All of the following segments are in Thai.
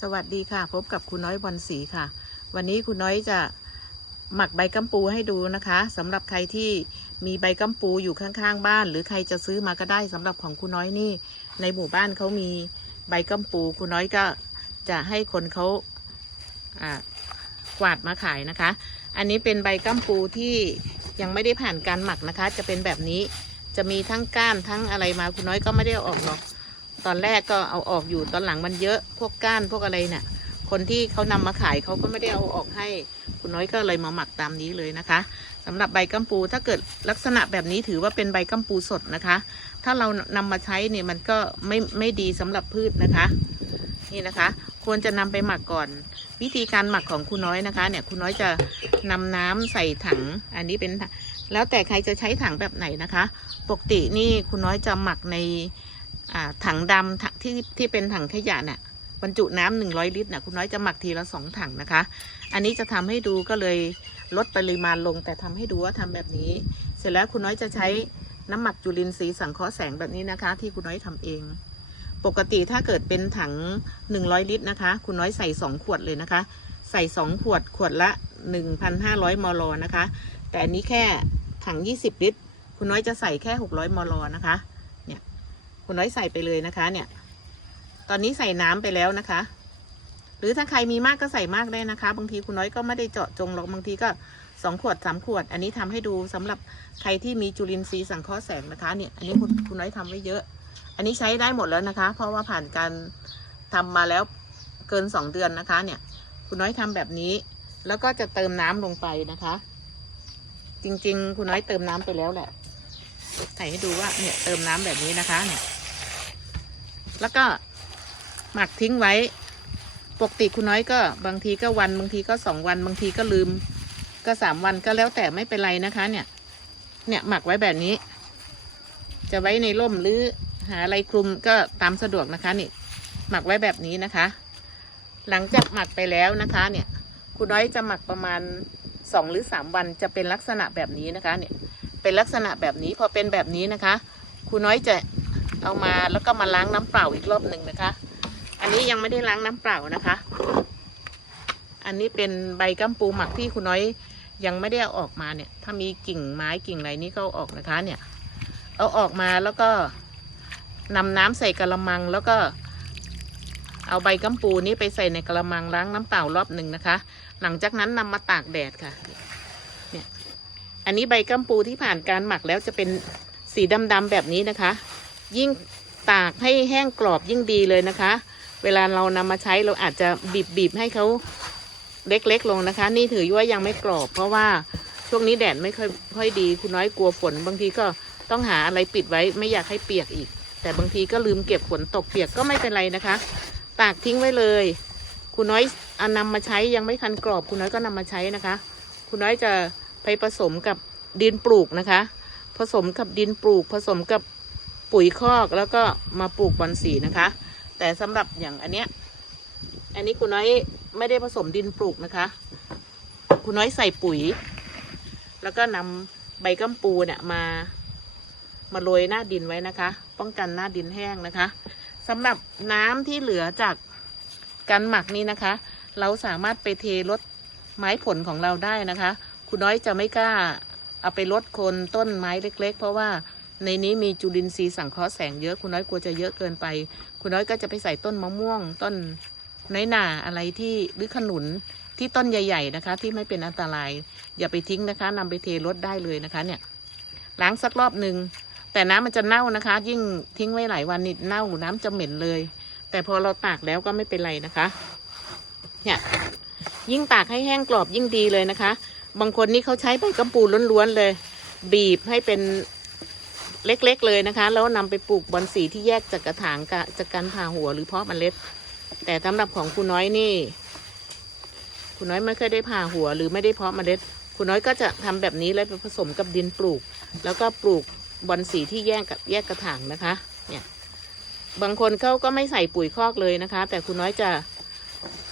สวัสดีค่ะ พบกับคุณน้อยบอลศรีค่ะ วันนี้คุณน้อยจะหมักใบกัมปูให้ดูนะคะสำหรับใครที่มีใบกัมปูอยู่ข้างๆบ้าน หรือใครจะซื้อมาก็ได้สำหรับของคุณน้อยนี่ ในหมู่บ้านเขามีใบกัมปู คุณน้อยก็จะให้คนเขากวาดมาขายนะคะ อันนี้เป็นใบกัมปูที่ยังไม่ได้ผ่านการหมักนะคะ จะเป็นแบบนี้จะมีทั้งก้านทั้งอะไรมาคุณน้อยก็ไม่ได้ออกหรอก ตอนแรกก็เอาออกอยู่ตอนหลังมันเยอะพวกก้านพวกอะไรเนี่ยคนที่เขานำมาขายเขาก็ไม่ได้เอาออกให้ คุณน้อยก็เลยมาหมักตามนี้เลยนะคะสำหรับใบกัมปูถ้าเกิดลักษณะแบบนี้ถือว่าเป็นใบกัมปูสดนะคะ ถ้าเรานำมาใช้เนี่ยมันก็ไม่ไม่ดีสำหรับพืชนะคะ นี่นะคะ ควรจะนำไปหมักก่อน วิธีการหมักของคุณน้อยนะคะ เนี่ยคุณน้อยจะนำน้ำใส่ถัง อันนี้เป็นแล้วแต่ใครจะใช้ถังแบบไหนนะคะ ปกตินี่คุณน้อยจะหมักใน อ่าถังดำถังที่ที่เป็นถังขยะเนี่ยบรรจุน้ำหนึ่งร้อยลิตรน่ะคุณน้อยจะหมักทีละสองถังนะคะ อันนี้จะทำให้ดูก็เลยลดปริมาณลง แต่ทำให้ดูว่าทำแบบนี้ เสร็จแล้วคุณน้อยจะใช้น้ำหมักจุลินทรีย์สังเคราะห์แสงแบบนี้นะคะ ที่คุณน้อยทำเอง ปกติถ้าเกิดเป็นถังหนึ่งร้อยลิตรนะคะ คุณน้อยใส่สองขวดเลยนะคะ ใส่สองขวดขวดละหนึ่งพันห้าร้อยมลนะคะ แต่อันนี้แค่ถังยี่สิบลิตร คุณน้อยจะใส่แค่หกร้อยมลนะคะ คุณน้อยใส่ไปเลยนะคะ เนี่ย ตอนนี้ใส่น้ำไปแล้วนะคะ หรือถ้าใครมีมากก็ใส่มากได้นะคะ บางทีคุณน้อยก็ไม่ได้เจาะจงหรอกบางทีก็สองขวดสามขวด อันนี้ทำให้ดูสำหรับใครที่มีจุลินทรีย์สังเคราะห์แสงนะคะเนี่ยอันนี้คุณคุณน้อยทำไว้เยอะ อันนี้ใช้ได้หมดแล้วนะคะ เพราะว่าผ่านการทำมาแล้วเกินสองเดือนนะคะ เนี่ย คุณน้อยทำแบบนี้ แล้วก็จะเติมน้ำลงไปนะคะ จริง ๆ คุณน้อยเติมน้ำไปแล้วแหละใส่ให้ดูว่าเนี่ยเติมน้ำแบบนี้นะคะ เนี่ย แล้วก็หมักทิ้งไว้ ปกติคุณน้อยก็บางทีก็วันบางทีก็สองวันบางทีก็ลืม ก็สามวันก็แล้วแต่ไม่เป็นไรนะคะ เนี่ย เนี่ยหมักไว้แบบนี้ จะไว้ในร่มหรือหาอะไรคลุมก็ตามสะดวกนะคะนี่ หมักไว้แบบนี้นะคะ หลังจากหมักไปแล้วนะคะ เนี่ย คุณน้อยจะหมักประมาณสองหรือสามวันจะเป็นลักษณะแบบนี้นะคะ เนี่ย เป็นลักษณะแบบนี้พอเป็นแบบนี้นะคะครูน้อยจะ เอามาแล้วก็มาล้างน้ำเปล่าอีกรอบหนึ่งนะคะ อันนี้ยังไม่ได้ล้างน้ำเปล่านะคะ อันนี้เป็นใบกัมปูหมักที่ครูน้อยยังไม่ได้อออกมาเนี่ย ถ้ามีกิ่งไม้กิ่งอะไรนี่ก็เอาออกนะคะ เนี่ย เอาออกมาแล้วก็นำน้ำใส่กระมังแล้วก็ เอาใบกัมปูนี้ไปใส่ในกระมังล้างน้ำเปล่ารอบหนึ่งนะคะ หลังจากนั้นนำมาตากแดดค่ะ เนี่ย อันนี้ใบกัมปูที่ผ่านการหมักแล้วจะเป็นสีดำๆแบบนี้นะคะ ยิ่งตากให้แห้งกรอบยิ่งดีเลยนะคะ เวลาเรานำมาใช้เราอาจจะบีบๆให้เขาเล็กๆลงนะคะ นี่ถือว่ายังไม่กรอบ เพราะว่าช่วงนี้แดดไม่ค่อยค่อยดีคุณน้อยกลัวฝน บางทีก็ต้องหาอะไรปิดไว้ไม่อยากให้เปียกอีก แต่บางทีก็ลืมเก็บฝนตกเปียกก็ไม่เป็นไรนะคะ ตากทิ้งไว้เลยคุณน้อยเอานำมาใช้ยังไม่ทันกรอบ คุณน้อยก็นำมาใช้นะคะ คุณน้อยจะไปผสมกับดินปลูกนะคะ ผสมกับดินปลูก ผสมกับ ปุ๋ยคอกแล้วก็มาปลูกบอนสีนะคะ แต่สำหรับอย่างอันเนี้ย อันนี้คุณน้อยไม่ได้ผสมดินปลูกนะคะ คุณน้อยใส่ปุ๋ย แล้วก็นำใบกัมปูเนี่ยมา มาโรยหน้าดินไว้นะคะ ป้องกันหน้าดินแห้งนะคะสำหรับน้ำที่เหลือจากการหมักนี้นะคะ เราสามารถไปเทรดไม้ผลของเราได้นะคะ คุณน้อยจะไม่กล้าเอาไปลดคนต้นไม้เล็ก ๆ เพราะว่า ในนี้มีจุลินทรีย์สังเคราะห์แสงเยอะคุณน้อยกลัวจะเยอะเกินไป คุณน้อยก็จะไปใส่ต้นมะม่วง ต้นน้อยหนาอะไรที่หรือขนุนที่ต้นใหญ่ ๆนะคะ ที่ไม่เป็นอันตราย อย่าไปทิ้งนะคะนำไปเทรดได้เลยนะคะ เนี่ยล้างสักรอบหนึ่งแต่น้ำมันจะเน่านะคะ ยิ่งทิ้งไว้หลายวันนี่เน่าน้ำจะเหม็นเลย แต่พอเราตากแล้วก็ไม่เป็นไรนะคะ เนี่ยยิ่งตากให้แห้งกรอบยิ่งดีเลยนะคะ บางคนนี่เขาใช้ใบกัมปูล้วนๆเลย บีบให้เป็น เล็กๆเลยนะคะ แล้วนำไปปลูกบอนสีที่แยกจากกระถางกจากการผ่าหัวหรือเพาะเมล็ด แต่สำหรับของคุณน้อยนี่ คุณน้อยไม่เคยได้ผ่าหัวหรือไม่ได้เพาะเมล็ด คุณน้อยก็จะทำแบบนี้แล้วไปผสมกับดินปลูก แล้วก็ปลูกบอนสีที่แยกกับแยกกระถางนะคะ เนี่ย บางคนเขาก็ไม่ใส่ปุ๋ยคอกเลยนะคะ แต่คุณน้อยจะ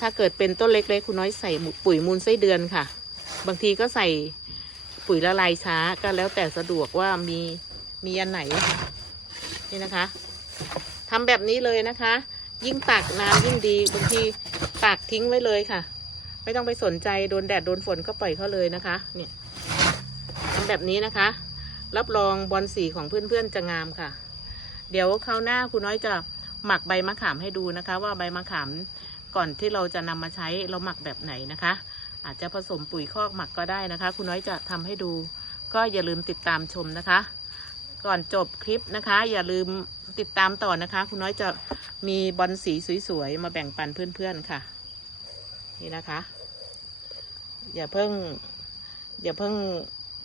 ถ้าเกิดเป็นต้นเล็กๆคุณน้อยใส่ปุ๋ยมูลไส้เดือนค่ะ บางทีก็ใส่ปุ๋ยละลายช้าก็แล้วแต่สะดวกว่ามี มีอันไหน นี่นะคะทำแบบนี้เลยนะคะ ยิ่งตากนายิ่งดีบางทีตากทิ้งไว้เลยค่ะ ไม่ต้องไปสนใจโดนแดดโดนฝนก็ปล่อยเขาเลยนะคะ เนี่ยทำแบบนี้นะคะ รับรองบอลสีของเพื่อนๆจะงามค่ะ เดี๋ยวคราวหน้าคุณน้อยจะหมักใบมะขามให้ดูนะคะ ว่าใบมะขามก่อนที่เราจะนำมาใช้เราหมักแบบไหนนะคะ อาจจะผสมปุ๋ยคอกหมักก็ได้นะคะ คุณน้อยจะทำให้ดู ก็อย่าลืมติดตามชมนะคะ ก่อนจบคลิปนะคะ อย่าลืมติดตามต่อนะคะ คุณน้อยจะมีบอลสีสวยๆ มาแบ่งปันเพื่อนๆค่ะ นี่นะคะ อย่าเพิ่ง อย่าเพิ่ง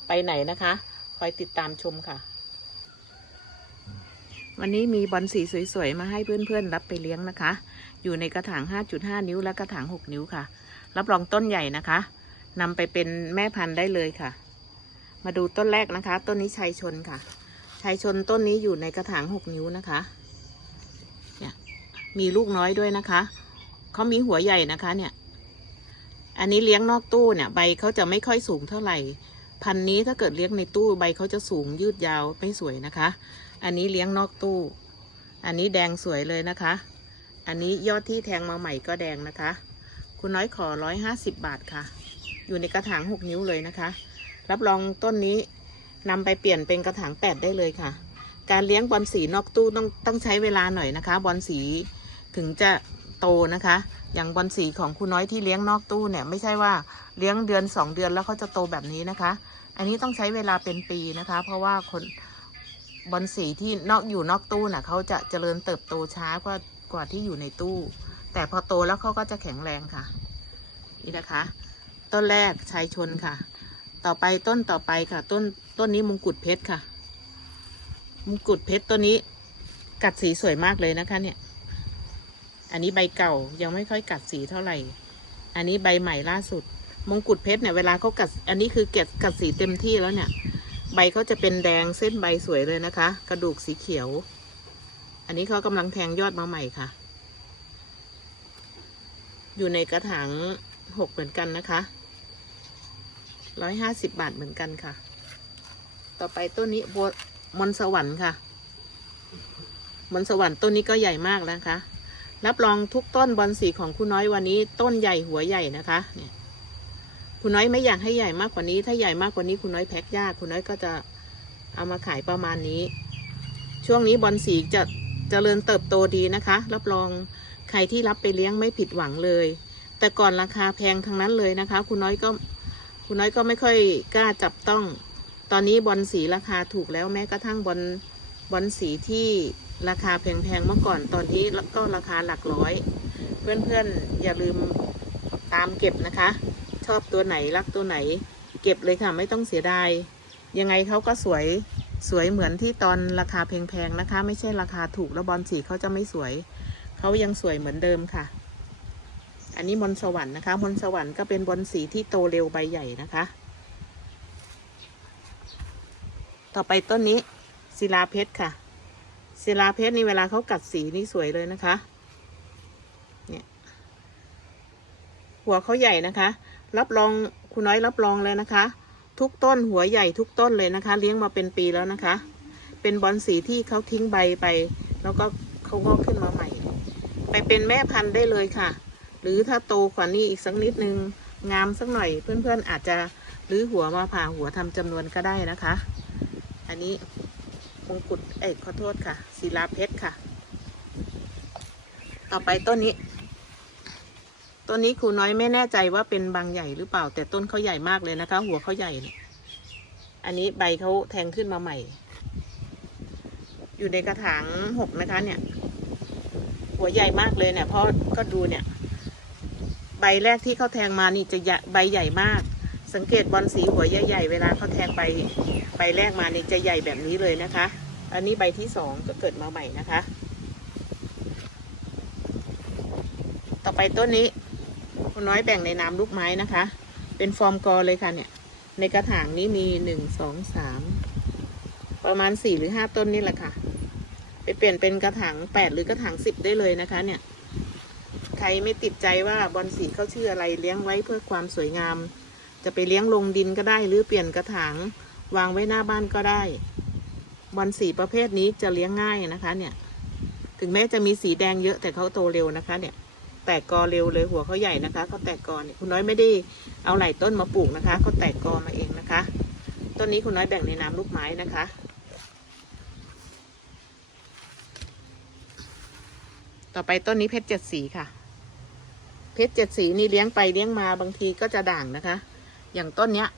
ไปไหนนะคะคอยติดตามชมค่ะ วันนี้มีบอลสีสวยๆ มาให้เพื่อนๆ รับไปเลี้ยงนะคะ อยู่ในกระถาง 5.5 นิ้วและกระถาง 6 นิ้วค่ะ รับรองต้นใหญ่นะคะนำไปเป็นแม่พันธุ์ได้เลยค่ะ มาดูต้นแรกนะคะ ต้นนี้ชัยชนค่ะ ชัยชนต้นนี้อยู่ในกระถาง6นิ้วนะคะเนี่ยมีลูกน้อยด้วยนะคะเขามีหัวใหญ่นะคะเนี่ย อันนี้เลี้ยงนอกตู้เนี่ยใบเขาจะไม่ค่อยสูงเท่าไหร่ พันนี้ถ้าเกิดเลี้ยงในตู้ใบเขาจะสูงยืดยาวไม่สวยนะคะ อันนี้เลี้ยงนอกตู้ อันนี้แดงสวยเลยนะคะ อันนี้ยอดที่แทงมาใหม่ก็แดงนะคะ คุณน้อยขอร้อยห้าสิบบาทค่ะ อยู่ในกระถางหกนิ้วเลยนะคะ รับรองต้นนี้ นำไปเปลี่ยนเป็นกระถางแปดได้เลยค่ะ การเลี้ยงบอลสีนอกตู้ต้องต้องใช้เวลาหน่อยนะคะ บอลสีถึงจะโตนะคะ อย่างบอลสีของคุณน้อยที่เลี้ยงนอกตู้เนี่ยไม่ใช่ว่าเลี้ยงเดือนสองเดือนแล้วเขาจะโตแบบนี้นะคะ อันนี้ต้องใช้เวลาเป็นปีนะคะ เพราะว่าคนบอลสีที่นอกอยู่นอกตู้น่ะเขาจะเจริญเติบโตช้ากว่ากว่าที่อยู่ในตู้ แต่พอโตแล้วเขาก็จะแข็งแรงค่ะ นี่นะคะ ต้นแรกชายชนค่ะ ต่อไปต้นต่อไปค่ะ ต้นต้นนี้มงกุฎเพชรค่ะ มงกุฎเพชรต้นนี้ กัดสีสวยมากเลยนะคะ เนี่ย อันนี้ใบเก่ายังไม่ค่อยกัดสีเท่าไหร่ อันนี้ใบใหม่ล่าสุด มงกุฎเพชรเนี่ยเวลาเขากัด อันนี้คือเก็ดกัดสีเต็มที่แล้วเนี่ย ใบเขาจะเป็นแดงเส้นใบสวยเลยนะคะ กระดูกสีเขียว อันนี้เขากำลังแทงยอดมาใหม่ค่ะ อยู่ในกระถางหกเหมือนกันนะคะ ร้อยห้าสิบบาทเหมือนกันค่ะ ต่อไปต้นนี้บัวมนสวรรค์ค่ะมนสวรรค์ต้นนี้ก็ใหญ่มากแล้วนะคะรับรองทุกต้นบอลสีของคุณน้อยวันนี้ต้นใหญ่หัวใหญ่นะคะเนี่ยคุณน้อยไม่อยากให้ใหญ่มากกว่านี้ ถ้าใหญ่มากกว่านี้คุณน้อยแพ็คยากคุณน้อยก็จะเอามาขายประมาณนี้ ช่วงนี้บอลสีจะจะเจริญเติบโตดีนะคะ รับรองใครที่รับไปเลี้ยงไม่ผิดหวังเลย แต่ก่อนราคาแพงทั้งนั้นเลยนะคะ คุณน้อยก็ คุณน้อยก็ไม่ค่อยกล้าจับต้อง ตอนนี้บอลสีราคาถูกแล้วแม้กระทั่งบอลบอลสีที่ราคาแพงๆเมื่อก่อนตอนนี้ก็ราคาหลักร้อย เพื่อนๆอย่าลืมตามเก็บนะคะ ชอบตัวไหนรักตัวไหน เก็บเลยค่ะไม่ต้องเสียดายยังไงเขาก็สวยสวยเหมือนที่ตอนราคาแพงๆนะคะ ไม่ใช่ราคาถูกแล้วบอลสีเขาจะไม่สวยเขายังสวยเหมือนเดิมค่ะ อันนี้มนต์สวรรค์นะคะ มนต์สวรรค์ก็เป็นบอลสีที่โตเร็วใบใหญ่นะคะ ต่อไปต้นนี้ศิลาเพชรค่ะศิลาเพชรนี่เวลาเขากัดสีนี่สวยเลยนะคะ เนี่ย หัวเขาใหญ่นะคะ รับรองคุณน้อยรับรองเลยนะคะ ทุกต้นหัวใหญ่ทุกต้นเลยนะคะ เลี้ยงมาเป็นปีแล้วนะคะ เป็นบอลสีที่เขาทิ้งใบไป แล้วก็เขางอขึ้นมาใหม่ ไปเป็นแม่พันธุ์ได้เลยค่ะ รือถ้าโตกว่านี้อีกสักนิดนึงงามสักหน่อยเพื่อนๆอาจจะรื้อหัวมาผ่าหัวทำจำนวนก็ได้นะคะ อันนี้มงกุฎเอ้ขอโทษค่ะศิลาเพชรค่ะ ต่อไปต้นนี้ ต้นนี้ครูน้อยไม่แน่ใจว่าเป็นบางใหญ่หรือเปล่า แต่ต้นเขาใหญ่มากเลยนะคะ หัวเขาใหญ่เนี่ยอันนี้ใบเขาแทงขึ้นมาใหม่ อยู่ในกระถางหกนะคะเนี่ย หัวใหญ่มากเลยเนี่ยเพราะก็ดูเนี่ย ใบแรกที่เขาแทงมานี่จะใหญ่ใบใหญ่มาก สังเกตบอลสีหัวใหญ่ๆเวลาเขาแทงใบใบแรกมานี่จะใหญ่แบบนี้เลยนะคะ อันนี้ใบที่สองก็เกิดมาใหม่นะคะ ต่อไปต้นนี้คุณน้อยแบ่งในน้ำลูกไม้นะคะ เป็นฟอร์มกอเลยค่ะเนี่ย ในกระถางนี้มีหนึ่งสองสามประมาณสี่หรือห้าต้นนี่แหละค่ะ ไปเปลี่ยนเป็นกระถางแปดหรือกระถางสิบได้เลยนะคะเนี่ย ใครไม่ติดใจว่าบอลสีเขาชื่ออะไรเลี้ยงไว้เพื่อความสวยงาม จะไปเลี้ยงลงดินก็ได้หรือเปลี่ยนกระถางวางไว้หน้าบ้านก็ได้ บอลสีประเภทนี้จะเลี้ยงง่ายนะคะเนี่ย ถึงแม้จะมีสีแดงเยอะแต่เขาโตเร็วนะคะ เนี่ย แตกกอเร็วเลยหัวเขาใหญ่นะคะเขาแตกกอเนี่ยคุณน้อยไม่ได้เอาไหล่ต้นมาปลูกนะคะเขาแตกกอมาเองนะคะ ต้นนี้คุณน้อยแบ่งในน้ำลูกไม้นะคะต่อไปต้นนี้เพชรเจ็ดสีค่ะ เพชรเจ็ดสีนี่เลี้ยงไปเลี้ยงมาบางทีก็จะด่างนะคะ อย่างต้นเนี้ย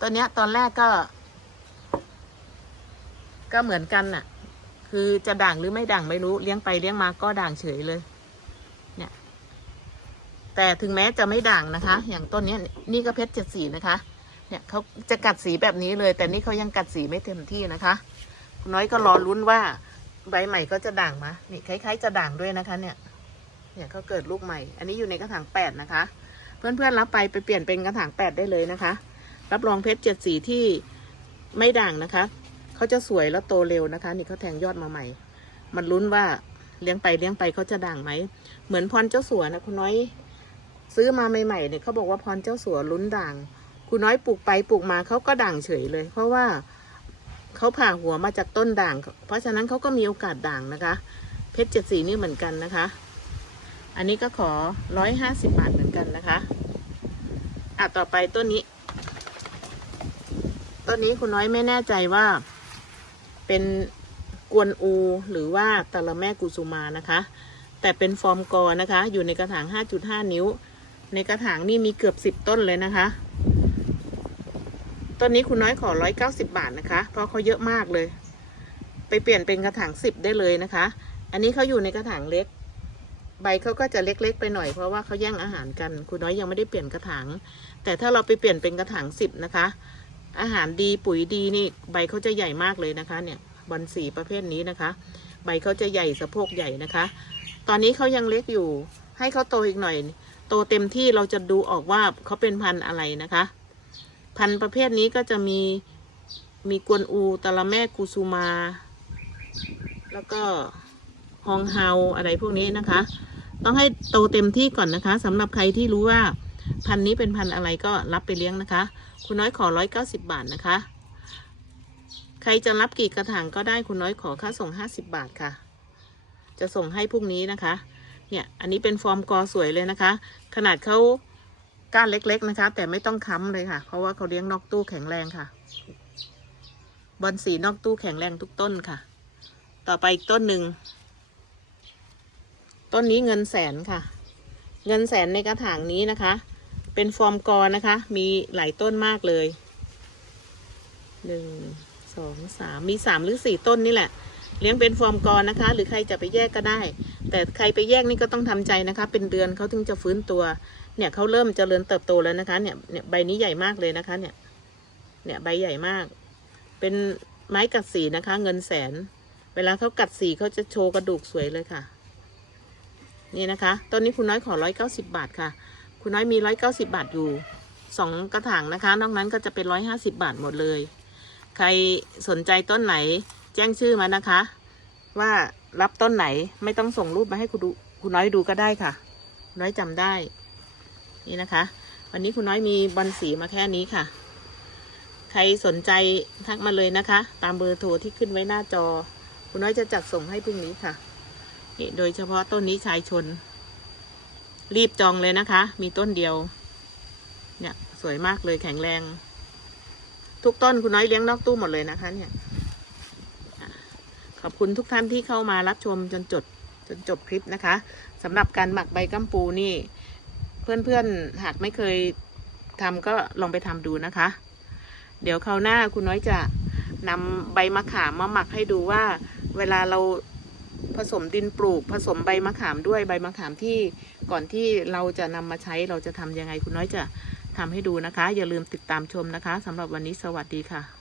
ต้นเนี้ยตอนแรกก็ ก็เหมือนกันน่ะ คือจะด่างหรือไม่ด่างไม่รู้เลี้ยงไปเลี้ยงมาก็ด่างเฉยเลย เนี่ย แต่ถึงแม้จะไม่ด่างนะคะ อย่างต้นเนี้ยนี่ก็เพชรเจ็ดสีนะคะเนี่ยเขาจะกัดสีแบบนี้เลย แต่นี่เขายังกัดสีไม่เต็มที่นะคะคุณน้อยก็รอลุ้นว่าใบใหม่ก็จะด่างมานี่คล้าย ๆ จะด่างด้วยนะคะ เนี่ย เนี่ยเขาเกิดลูกใหม่ อันนี้อยู่ในกระถางแปดนะคะ เพื่อนๆรับไปไปเปลี่ยนเป็นกระถางแปดได้เลยนะคะ รับรองเพชรเจ็ดสีที่ไม่ด่างนะคะ เขาจะสวยแล้วโตเร็วนะคะ นี่เขาแทงยอดมาใหม่ มันลุ้นว่าเลี้ยงไปเลี้ยงไปเขาจะด่างไหม เหมือนพรเจ้าสัวนะคุณน้อย ซื้อมาใหม่ๆเนี่ยเขาบอกว่าพรเจ้าสัวลุ้นด่างคุณน้อยปลูกไปปลูกมาเขาก็ด่างเฉยเลย เพราะว่าเขาผ่าหัวมาจากต้นด่าง เพราะฉะนั้นเขาก็มีโอกาสด่างนะคะ เพชรเจ็ดสีนี่เหมือนกันนะคะ อันนี้ก็ขอร้อยห้าสิบบาทเหมือนกันนะคะ อะต่อไปต้นนี้ ต้นนี้คุณน้อยไม่แน่ใจว่า เป็นกวนอู หรือว่าตะละแม่กุสุมานะคะ แต่เป็นฟอร์มกอนะคะ อยู่ในกระถาง 5.5 นิ้ว ในกระถางนี่มีเกือบ 10 ต้นเลยนะคะ ต้นนี้คุณน้อยขอ 190 บาทนะคะ เพราะเขาเยอะมากเลย ไปเปลี่ยนเป็นกระถาง 10 ได้เลยนะคะ อันนี้เขาอยู่ในกระถางเล็ก ใบเขาก็จะเล็กๆไปหน่อยเพราะว่าเขาแย่งอาหารกันคุณน้อยยังไม่ได้เปลี่ยนกระถาง แต่ถ้าเราไปเปลี่ยนเป็นกระถาง10นะคะ อาหารดีปุ๋ยดีนี่ใบเขาจะใหญ่มากเลยนะคะ เนี่ยบอลสีประเภทนี้นะคะ ใบเขาจะใหญ่สะโพกใหญ่นะคะ ตอนนี้เขายังเล็กอยู่ ให้เขาโตอีกหน่อย โตเต็มที่เราจะดูออกว่าเขาเป็นพันธุ์อะไรนะคะ พันธุ์ประเภทนี้ก็จะมีมีกวนอูตะละแม่กุซูมา แล้วก็ ฮองเฮาอะไรพวกนี้นะคะ ต้องให้โตเต็มที่ก่อนนะคะสำหรับใครที่รู้ว่าพันนี้เป็นพันอะไรก็รับไปเลี้ยงนะคะ คุณน้อยขอร้อยเก้าสิบบาทนะคะ ใครจะรับกี่กระถางก็ได้คุณน้อยขอค่าส่งห้าสิบบาทค่ะ จะส่งให้พรุ่งนี้นะคะ เนี่ยอันนี้เป็นฟอร์มกอสวยเลยนะคะ ขนาดเขาก้านเล็ก ๆ นะคะ แต่ไม่ต้องค้ำเลยค่ะ เพราะว่าเขาเลี้ยงนอกตู้แข็งแรงค่ะบอลสีนอกตู้แข็งแรงทุกต้นค่ะ ต่อไปอีกต้นหนึ่ง ต้นนี้เงินแสนค่ะ เงินแสนในกระถางนี้นะคะ เป็นฟอร์มกอนะคะ มีหลายต้นมากเลยหนึ่งสองสามมีสามหรือสี่ต้นนี่แหละ เลี้ยงเป็นฟอร์มกอนะคะ หรือใครจะไปแยกก็ได้ แต่ใครไปแยกนี่ก็ต้องทำใจนะคะ เป็นเดือนเขาถึงจะฟื้นตัว เนี่ยเขาเริ่มเจริญเติบโตแล้วนะคะ เนี่ยเนี่ยใบนี้ใหญ่มากเลยนะคะ เนี่ย เนี่ยใบใหญ่มาก เป็นไม้กัดสีนะคะ เงินแสน เวลาเขากัดสีเขาจะโชว์กระดูกสวยเลยค่ะ นี่นะคะต้นนี้คุณน้อยขอร้อยเก้าสิบบาทค่ะ คุณน้อยมีร้อยเก้าสิบาทอยู่สองกระถางนะคะนอกนั้นก็จะเป็นร้อยห้าสิบาทหมดเลย ใครสนใจต้นไหนแจ้งชื่อมานะคะ ว่ารับต้นไหนไม่ต้องส่งรูปมาให้คุณดูคุณน้อยดูก็ได้ค่ะคุณน้อยจำได้ นี่นะคะ วันนี้คุณน้อยมีบอลสีมาแค่นี้ค่ะ ใครสนใจทักมาเลยนะคะ ตามเบอร์โทรที่ขึ้นไว้หน้าจอ คุณน้อยจะจัดส่งให้พรุ่งนี้ค่ะ นี่โดยเฉพาะต้นนี้ชายชน รีบจองเลยนะคะ มีต้นเดียว เนี่ย สวยมากเลยแข็งแรง ทุกต้นคุณน้อยเลี้ยงนอกตู้หมดเลยนะคะ เนี่ย ขอบคุณทุกท่านที่เข้ามารับชมจนจบจนจบคลิปนะคะสำหรับการหมักใบกัมปูนี่ เพื่อนๆหากไม่เคยทำก็ลองไปทำดูนะคะ เดี๋ยวคราวหน้าคุณน้อยจะนำใบมะขามมาหมักให้ดูว่า เวลาเรา ผสมดินปลูก ผสมใบมะขามด้วยใบมะขามที่ก่อนที่เราจะนำมาใช้เราจะทำยังไงคุณน้อยจะทำให้ดูนะคะ อย่าลืมติดตามชมนะคะสำหรับวันนี้สวัสดีค่ะ